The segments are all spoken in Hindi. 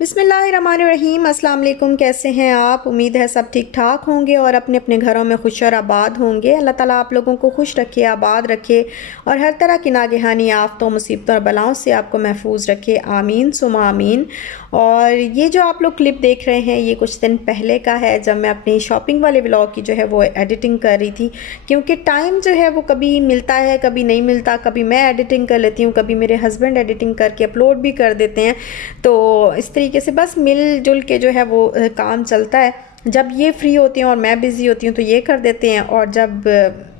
बिस्मिल्लाहिर्रहमानिर्रहीम। अस्सलाम वालेकुम। कैसे हैं आप? उम्मीद है सब ठीक ठाक होंगे और अपने अपने घरों में खुश और आबाद होंगे। अल्लाह ताला आप लोगों को खुश रखे, आबाद रखे और हर तरह की नागहानी आफ़तों, मुसीबतों और बलाओं से आपको महफूज रखे। आमीन सुमा आमीन। और ये जो आप लोग क्लिप देख रहे हैं, ये कुछ दिन पहले का है, जब मैं अपनी शॉपिंग वाले व्लॉग की जो है वो एडिटिंग कर रही थी। क्योंकि टाइम जो है वो कभी मिलता है, कभी नहीं मिलता। कभी मैं एडिटिंग कर लेती हूँ, कभी मेरे हस्बैंड एडिटिंग करके अपलोड भी कर देते हैं। तो इस तरीके से बस मिलजुल के जो है वो काम चलता है। जब ये फ्री होती हैं और मैं बिज़ी होती हूँ तो ये कर देते हैं, और जब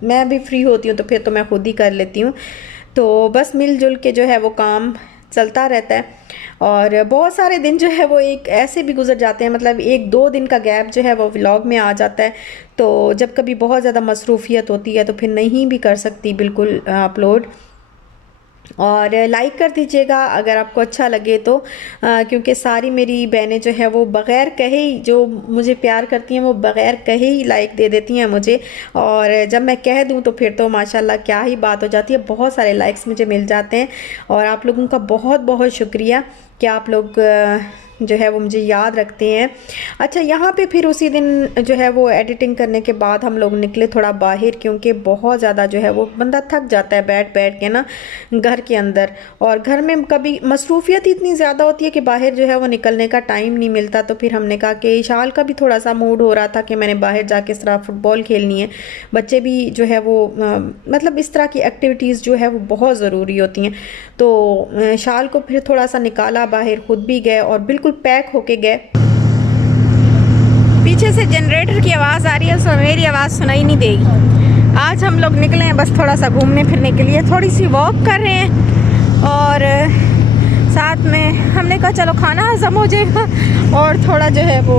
मैं भी फ्री होती हूँ तो फिर तो मैं खुद ही कर लेती हूँ। तो बस मिलजुल के जो है वो काम चलता रहता है। और बहुत सारे दिन जो है वो एक ऐसे भी गुजर जाते हैं, मतलब एक दो दिन का गैप जो है वो व्लॉग में आ जाता है। तो जब कभी बहुत ज़्यादा मसरूफियत होती है तो फिर नहीं भी कर सकती बिल्कुल अपलोड। और लाइक कर दीजिएगा अगर आपको अच्छा लगे तो, क्योंकि सारी मेरी बहनें जो है वो बग़ैर कहे ही, जो मुझे प्यार करती हैं वो बग़ैर कहे ही लाइक दे देती हैं मुझे। और जब मैं कह दूं तो फिर तो माशाल्लाह क्या ही बात हो जाती है, बहुत सारे लाइक्स मुझे मिल जाते हैं। और आप लोगों का बहुत बहुत शुक्रिया कि आप लोग जो है वो मुझे याद रखते हैं। अच्छा, यहाँ पे फिर उसी दिन जो है वो एडिटिंग करने के बाद हम लोग निकले थोड़ा बाहर, क्योंकि बहुत ज़्यादा जो है वो बंदा थक जाता है बैठ बैठ के ना घर के अंदर। और घर में कभी मसरूफियत इतनी ज़्यादा होती है कि बाहर जो है वो निकलने का टाइम नहीं मिलता। तो फिर हमने कहा कि इशाल का भी थोड़ा सा मूड हो रहा था कि मैंने बाहर जाके इस तरह फुटबॉल खेलनी है। बच्चे भी जो है वो मतलब इस तरह की एक्टिविटीज़ जो है वो बहुत ज़रूरी होती हैं। तो शाल को फिर थोड़ा सा निकाला बाहर, खुद भी गए और बिल्कुल पैक होके गए। पीछे से जनरेटर की आवाज़ आ रही है, सो मेरी आवाज़ सुनाई नहीं देगी। आज हम लोग निकले हैं बस थोड़ा सा घूमने फिरने के लिए, थोड़ी सी वॉक कर रहे हैं और साथ में हमने कहा चलो खाना हजम हो जाएगा और थोड़ा जो है वो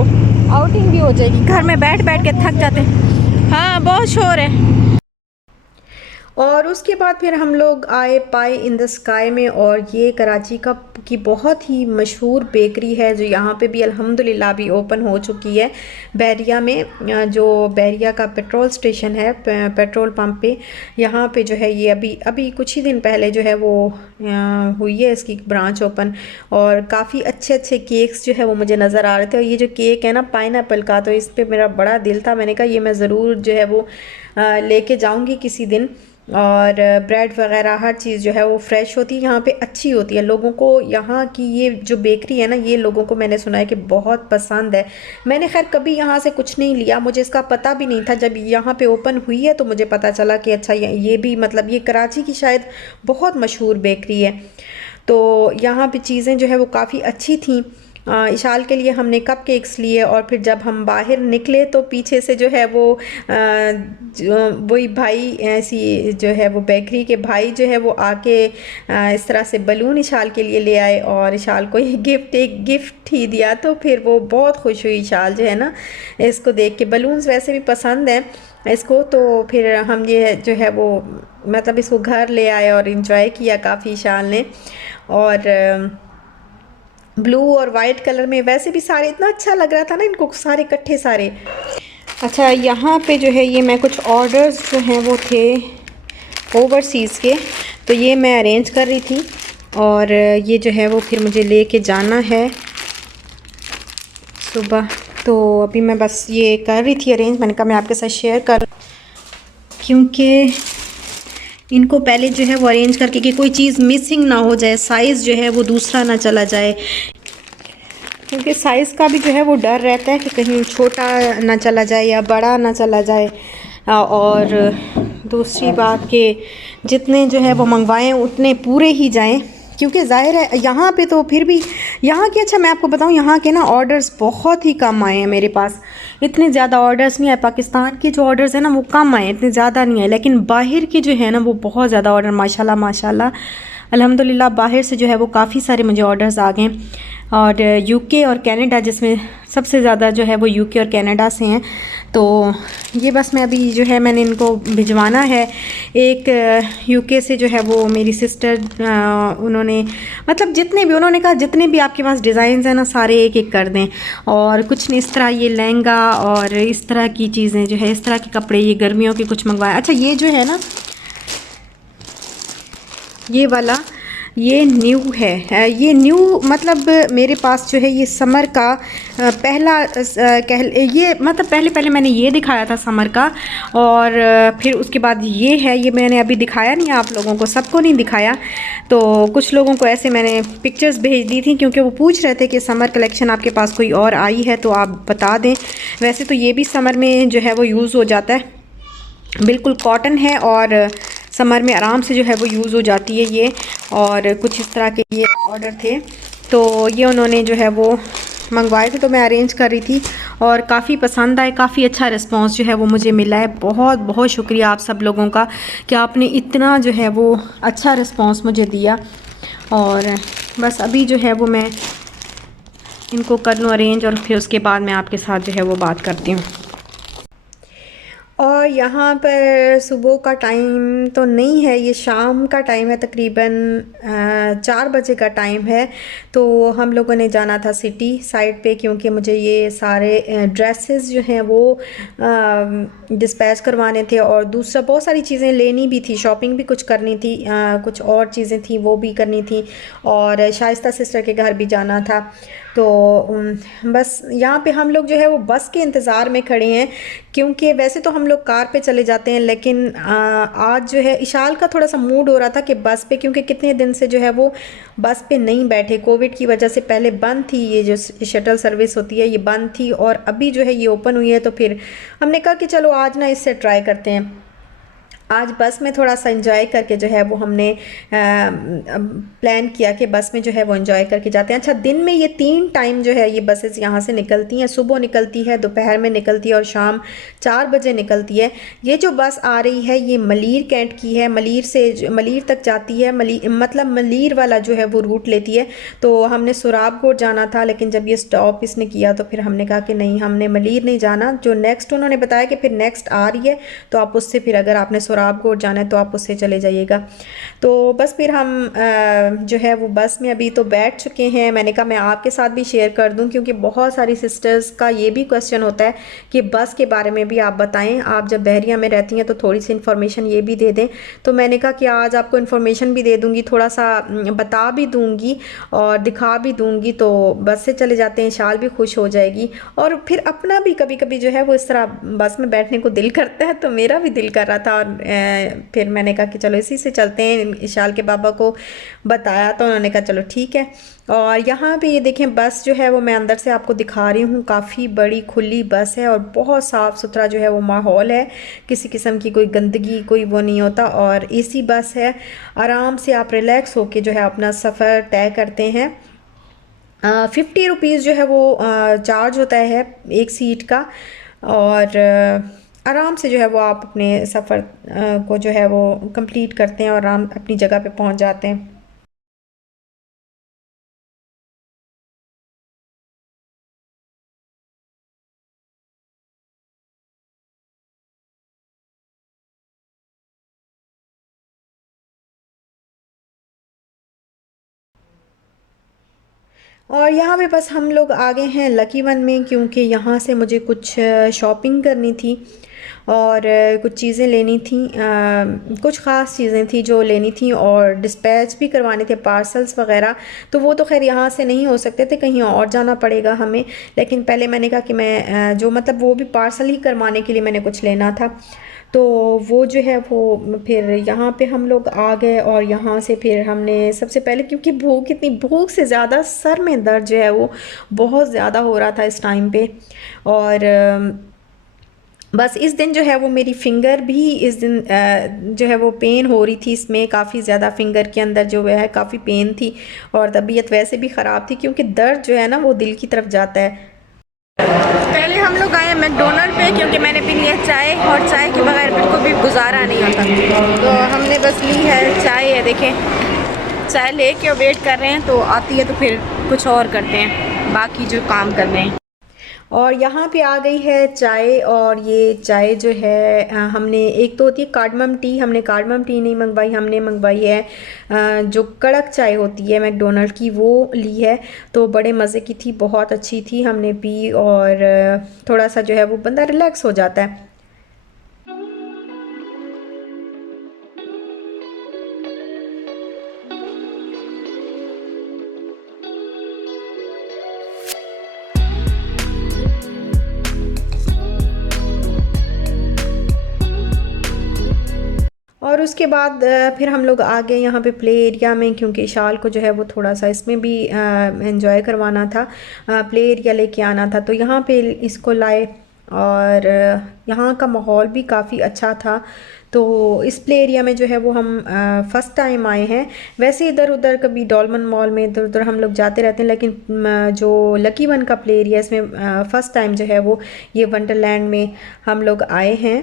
आउटिंग भी हो जाएगी। घर में बैठ बैठ के थक जाते हैं। हाँ, बहुत शोर है। और उसके बाद फिर हम लोग आए पाई इन द स्काई में, और ये कराची की बहुत ही मशहूर बेकरी है जो यहाँ पे भी अल्हम्दुलिल्लाह भी ओपन हो चुकी है बैरिया में। जो बैरिया का पेट्रोल स्टेशन है, पेट्रोल पंप पे, यहाँ पे जो है ये अभी अभी कुछ ही दिन पहले जो है वो हुई है इसकी ब्रांच ओपन। और काफ़ी अच्छे अच्छे केक्स जो है वो मुझे नज़र आ रहे थे। और ये जो केक है ना पाइनएप्पल का, तो इस पर मेरा बड़ा दिल था, मैंने कहा ये मैं ज़रूर जो है वो लेके जाऊँगी किसी दिन। और ब्रेड वगैरह हर चीज़ जो है वो फ्रेश होती है, यहाँ पे अच्छी होती है। लोगों को यहाँ की ये जो बेकरी है ना, ये लोगों को मैंने सुना है कि बहुत पसंद है। मैंने खैर कभी यहाँ से कुछ नहीं लिया, मुझे इसका पता भी नहीं था। जब यहाँ पे ओपन हुई है तो मुझे पता चला कि अच्छा ये भी मतलब ये कराची की शायद बहुत मशहूर बेकरी है। तो यहाँ पे चीज़ें जो है वो काफ़ी अच्छी थी। इशाल के लिए हमने कप केक्स लिए, और फिर जब हम बाहर निकले तो पीछे से जो है वो वही भाई, ऐसी जो है वो बेकरी के भाई जो है वो आके इस तरह से बलून इशाल के लिए ले आए और इशाल को ये एक गिफ्ट ही दिया। तो फिर वो बहुत खुश हुई इशाल जो है ना इसको देख के। बलून्स वैसे भी पसंद हैं इसको। तो फिर हम ये जो है वो मतलब इसको घर ले आए और इन्जॉय किया काफ़ी इशाल ने। और ब्लू और वाइट कलर में वैसे भी सारे इतना अच्छा लग रहा था ना, इनको सारे इकट्ठे सारे। अच्छा, यहाँ पे जो है ये मैं कुछ ऑर्डर्स जो हैं वो थे ओवरसीज़ के, तो ये मैं अरेंज कर रही थी। और ये जो है वो फिर मुझे लेके जाना है सुबह। तो अभी मैं बस ये कर रही थी अरेंज, मैंने कहा मैं आपके साथ शेयर कर, क्योंकि इनको पहले जो है वो अरेंज करके कि कोई चीज़ मिसिंग ना हो जाए, साइज़ जो है वो दूसरा ना चला जाए, क्योंकि साइज़ का भी जो है वो डर रहता है कि कहीं छोटा ना चला जाए या बड़ा ना चला जाए। और दूसरी बात कि जितने जो है वो मंगवाएं उतने पूरे ही जाएं, क्योंकि ज़ाहिर है यहाँ पे तो फिर भी यहाँ के, अच्छा मैं आपको बताऊँ, यहाँ के ना ऑर्डर्स बहुत ही कम आए हैं मेरे पास। इतने ज़्यादा ऑर्डर्स नहीं आए। पाकिस्तान के जो ऑर्डर्स हैं ना वो कम आए, इतने ज़्यादा नहीं आए, लेकिन बाहर के जो है ना वो बहुत ज़्यादा ऑर्डर, माशाल्लाह माशाल्लाह अल्हम्दुलिल्लाह बाहर से जो है वो काफ़ी सारे मुझे ऑर्डर्स आ गए। और यूके और कनाडा, जिसमें सबसे ज़्यादा जो है वो यूके और कनाडा से हैं। तो ये बस मैं अभी जो है मैंने इनको भिजवाना है। एक यूके से जो है वो मेरी सिस्टर, उन्होंने मतलब जितने भी, उन्होंने कहा जितने भी आपके पास डिज़ाइंस हैं ना सारे एक एक कर दें। और कुछ नहीं, इस तरह ये लहंगा और इस तरह की चीज़ें जो है, इस तरह के कपड़े, ये गर्मियों के कुछ मंगवाए। अच्छा, ये जो है ना ये वाला, ये न्यू है, ये न्यू मतलब मेरे पास जो है ये समर का पहला ये मतलब पहले मैंने ये दिखाया था समर का, और फिर उसके बाद ये है, ये मैंने अभी दिखाया नहीं आप लोगों को, सबको नहीं दिखाया। तो कुछ लोगों को ऐसे मैंने पिक्चर्स भेज दी थी क्योंकि वो पूछ रहे थे कि समर कलेक्शन आपके पास कोई और आई है तो आप बता दें। वैसे तो ये भी समर में जो है वो यूज़ हो जाता है, बिल्कुल कॉटन है और समर में आराम से जो है वो यूज़ हो जाती है ये। और कुछ इस तरह के ये ऑर्डर थे, तो ये उन्होंने जो है वो मंगवाए थे, तो मैं अरेंज कर रही थी और काफ़ी पसंद आए, काफ़ी अच्छा रिस्पांस जो है वो मुझे मिला है। बहुत बहुत शुक्रिया आप सब लोगों का कि आपने इतना जो है वो अच्छा रिस्पांस मुझे दिया। और बस अभी जो है वो मैं इनको कर लूँ अरेंज, और फिर उसके बाद मैं आपके साथ जो है वो बात करती हूँ। और यहाँ पर सुबह का टाइम तो नहीं है, ये शाम का टाइम है, तकरीबन 4 बजे का टाइम है। तो हम लोगों ने जाना था सिटी साइड पे क्योंकि मुझे ये सारे ड्रेसेस जो हैं वो डिस्पैच करवाने थे, और दूसरा बहुत सारी चीज़ें लेनी भी थी, शॉपिंग भी कुछ करनी थी, कुछ और चीज़ें थी वो भी करनी थी, और शाइस्ता सिस्टर के घर भी जाना था। तो बस यहाँ पे हम लोग जो है वो बस के इंतज़ार में खड़े हैं, क्योंकि वैसे तो हम लोग कार पे चले जाते हैं, लेकिन आज जो है इशाल का थोड़ा सा मूड हो रहा था कि बस पे, क्योंकि कितने दिन से जो है वो बस पे नहीं बैठे, कोविड की वजह से पहले बंद थी, ये जो शटल सर्विस होती है ये बंद थी, और अभी जो है ये ओपन हुई है। तो फिर हमने कहा कि चलो आज ना इससे ट्राई करते हैं, आज बस में थोड़ा सा एंजॉय करके जो है वो हमने प्लान किया कि बस में जो है वो एंजॉय करके जाते हैं। अच्छा, दिन में ये 3 टाइम जो है ये बसेस यहाँ से निकलती हैं, सुबह निकलती है, दोपहर में निकलती है और शाम 4 बजे निकलती है। ये जो बस आ रही है ये मलीर कैंट की है, मलीर से मलीर तक जाती है, मतलब मलीर वाला जो है वो रूट लेती है। तो हमने सुराबकोट जाना था, लेकिन जब ये स्टॉप इसने किया तो फिर हमने कहा कि नहीं, हमने मलीर नहीं जाना। जो नेक्स्ट उन्होंने बताया कि फिर नेक्स्ट आ रही है, तो आप उससे फिर अगर आपने सुराबकोट जाना है तो आप उससे चले जाइएगा। तो बस फिर हम जो है वो बस में अभी तो बैठ चुके हैं। मैंने कहा मैं आपके साथ भी शेयर कर दूं, क्योंकि बहुत सारी सिस्टर्स का ये भी क्वेश्चन होता है कि बस के बारे में भी आप बताएं, आप जब बहरिया में रहती हैं तो थोड़ी सी इन्फॉर्मेशन ये भी दे दें। तो मैंने कहा कि आज आपको इन्फॉर्मेशन भी दे दूँगी, थोड़ा सा बता भी दूँगी और दिखा भी दूँगी। तो बस से चले जाते हैं, शाल भी खुश हो जाएगी, और फिर अपना भी कभी कभी जो है वो इस तरह बस में बैठने को दिल करता है, तो मेरा भी दिल कर रहा था। और फिर मैंने कहा कि चलो इसी से चलते हैं। इशाल के बाबा को बताया तो उन्होंने कहा चलो ठीक है। और यहाँ पे ये देखें बस जो है वो मैं अंदर से आपको दिखा रही हूँ, काफ़ी बड़ी खुली बस है और बहुत साफ़ सुथरा जो है वो माहौल है, किसी किस्म की कोई गंदगी कोई वो नहीं होता, और एसी बस है, आराम से आप रिलैक्स होके जो है अपना सफ़र तय करते हैं। 50 रुपीज़ जो है वो चार्ज होता है एक सीट का, और आराम से जो है वो आप अपने सफ़र को जो है वो कंप्लीट करते हैं और आराम अपनी जगह पे पहुंच जाते हैं। और यहाँ पे बस हम लोग आ गए हैं लकी वन में, क्योंकि यहाँ से मुझे कुछ शॉपिंग करनी थी और कुछ चीज़ें लेनी थी, कुछ ख़ास चीज़ें थी जो लेनी थी, और डिस्पैच भी करवाने थे पार्सल्स वगैरह। तो वो तो खैर यहाँ से नहीं हो सकते थे, कहीं और जाना पड़ेगा हमें। लेकिन पहले मैंने कहा कि मैं जो मतलब वो भी पार्सल ही करवाने के लिए मैंने कुछ लेना था, तो वो जो है वो फिर यहाँ पे हम लोग आ गए। और यहाँ से फिर हमने सबसे पहले, क्योंकि भूख, इतनी भूख से ज़्यादा सर में दर्द जो है वो बहुत ज़्यादा हो रहा था इस टाइम पे, और बस इस दिन जो है वो मेरी फ़िंगर भी इस दिन जो है वो पेन हो रही थी, इसमें काफ़ी ज़्यादा फ़िंगर के अंदर जो है काफ़ी पेन थी, और तबीयत वैसे भी ख़राब थी क्योंकि दर्द जो है ना वो दिल की तरफ जाता है। पहले हम लोग आए मैकडोनल्ड पे, क्योंकि मैंने पी लिया चाय, और चाय के बगैर बिल्कुल भी गुजारा नहीं होता। तो हमने बस ली है चाय, है देखें, चाय लेके वेट कर रहे हैं, तो आती है तो फिर कुछ और करते हैं बाकी जो काम करने हैं। और यहाँ पे आ गई है चाय, और ये चाय जो है हमने, एक तो होती है कार्डमम टी, हमने कार्डमम टी नहीं मंगवाई, हमने मंगवाई है जो कड़क चाय होती है मैकडोनल्ड की, वो ली है। तो बड़े मज़े की थी, बहुत अच्छी थी, हमने पी, और थोड़ा सा जो है वो बंदा रिलैक्स हो जाता है। और उसके बाद फिर हम लोग आ गए यहाँ पे प्ले एरिया में, क्योंकि इशाल को जो है वो थोड़ा सा इसमें भी एंजॉय करवाना था, प्ले एरिया लेके आना था, तो यहाँ पे इसको लाए। और यहाँ का माहौल भी काफ़ी अच्छा था। तो इस प्ले एरिया में जो है वो हम फ़र्स्ट टाइम आए हैं। वैसे इधर उधर कभी डॉल्मन मॉल में इधर उधर हम लोग जाते रहते हैं, लेकिन जो लकी वन का प्ले एरिया इसमें फ़र्स्ट टाइम जो है वो ये वंडरलैंड में हम लोग आए हैं।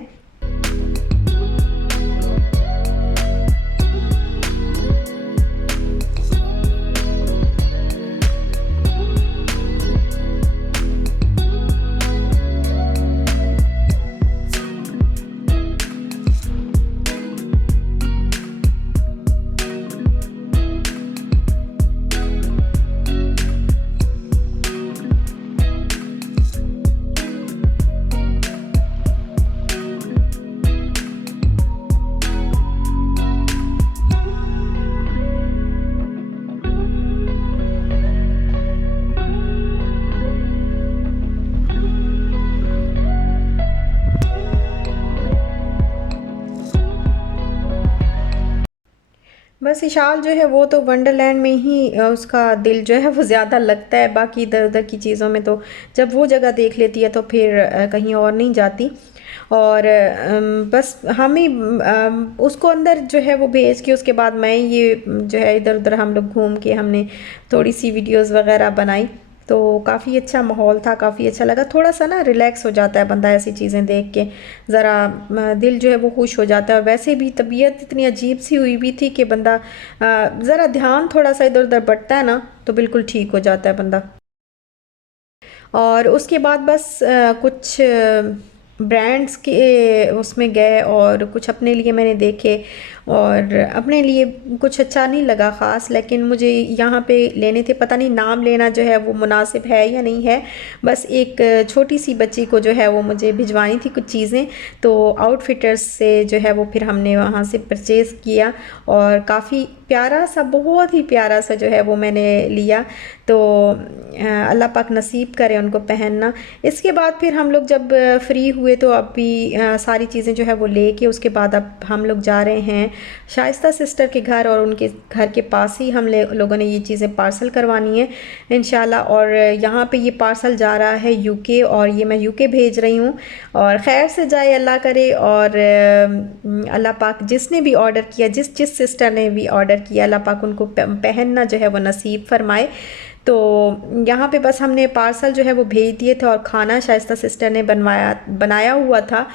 बस इशाल जो है वो तो वंडरलैंड में ही उसका दिल जो है वो ज़्यादा लगता है, बाकी इधर उधर की चीज़ों में तो जब वो जगह देख लेती है तो फिर कहीं और नहीं जाती। और बस हम ही उसको अंदर जो है वो भेज के उसके बाद मैं ये जो है इधर उधर हम लोग घूम के हमने थोड़ी सी वीडियोस वगैरह बनाई। तो काफ़ी अच्छा माहौल था, काफ़ी अच्छा लगा, थोड़ा सा ना रिलैक्स हो जाता है बंदा ऐसी चीज़ें देख के, ज़रा दिल जो है वो खुश हो जाता है। और वैसे भी तबीयत इतनी अजीब सी हुई भी थी कि बंदा ज़रा ध्यान थोड़ा सा इधर उधर बटता है ना तो बिल्कुल ठीक हो जाता है बंदा। और उसके बाद बस कुछ ब्रांड्स के उसमें गए और कुछ अपने लिए मैंने देखे, और अपने लिए कुछ अच्छा नहीं लगा ख़ास, लेकिन मुझे यहाँ पे लेने थे। पता नहीं नाम लेना जो है वो मुनासिब है या नहीं है। बस एक छोटी सी बच्ची को जो है वो मुझे भिजवानी थी कुछ चीज़ें, तो आउटफिटर्स से जो है वो फिर हमने वहाँ से परचेज़ किया, और काफ़ी प्यारा सा, बहुत ही प्यारा सा जो है वो मैंने लिया। तो अल्लाह पाक नसीब करे उनको पहनना। इसके बाद फिर हम लोग जब फ्री हुए तो अभी सारी चीज़ें जो है वो लेके उसके बाद अब हम लोग जा रहे हैं शाइस्ता सिस्टर के घर, और उनके घर के पास ही हम लोगों ने ये चीज़ें पार्सल करवानी है इंशाल्लाह। और यहाँ पे ये पार्सल जा रहा है यूके, और ये मैं यूके भेज रही हूँ, और खैर से जाए अल्लाह करे। और अल्लाह पाक जिसने भी ऑर्डर किया, जिस सिस्टर ने भी ऑर्डर किया, अल्लाह पाक उनको पहनना जो है वो नसीब फरमाए। तो यहाँ पे बस हमने पार्सल जो है वो भेज दिए थे, और खाना शाइस्ता सिस्टर ने बनाया हुआ था।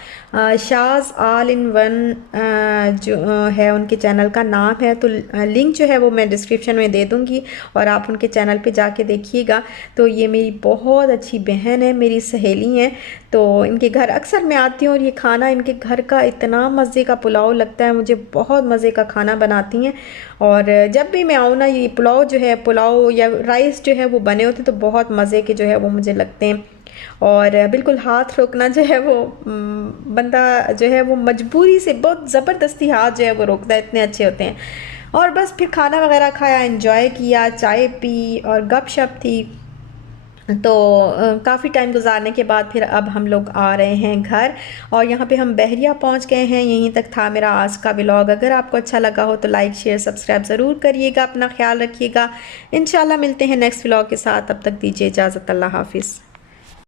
शाज़ ऑल इन वन जो है उनके चैनल का नाम है, तो लिंक जो है वो मैं डिस्क्रिप्शन में दे दूँगी, और आप उनके चैनल पे जाके देखिएगा। तो ये मेरी बहुत अच्छी बहन है, मेरी सहेली हैं, तो इनके घर अक्सर मैं आती हूँ, और ये खाना इनके घर का इतना मज़े का पुलाव लगता है मुझे, बहुत मज़े का खाना बनाती हैं। और जब भी मैं आऊँ ना, ये पुलाव या राइस जो है वो बने होते तो बहुत मज़े के जो है वो मुझे लगते हैं। और बिल्कुल हाथ रोकना जो है वो बंदा जो है वो मजबूरी से, बहुत ज़बरदस्ती हाथ जो है वो रोकता है, इतने अच्छे होते हैं। और बस फिर खाना वगैरह खाया, एंजॉय किया, चाय पी और गपशप थी। तो काफ़ी टाइम गुजारने के बाद फिर अब हम लोग आ रहे हैं घर, और यहाँ पे हम बहरिया पहुँच गए हैं। यहीं तक था मेरा आज का व्लॉग। अगर आपको अच्छा लगा हो तो लाइक शेयर सब्सक्राइब ज़रूर करिएगा, अपना ख्याल रखिएगा। इंशाल्लाह मिलते हैं नेक्स्ट व्लॉग के साथ, तब तक दीजिए इजाज़त, अल्लाह हाफिज़।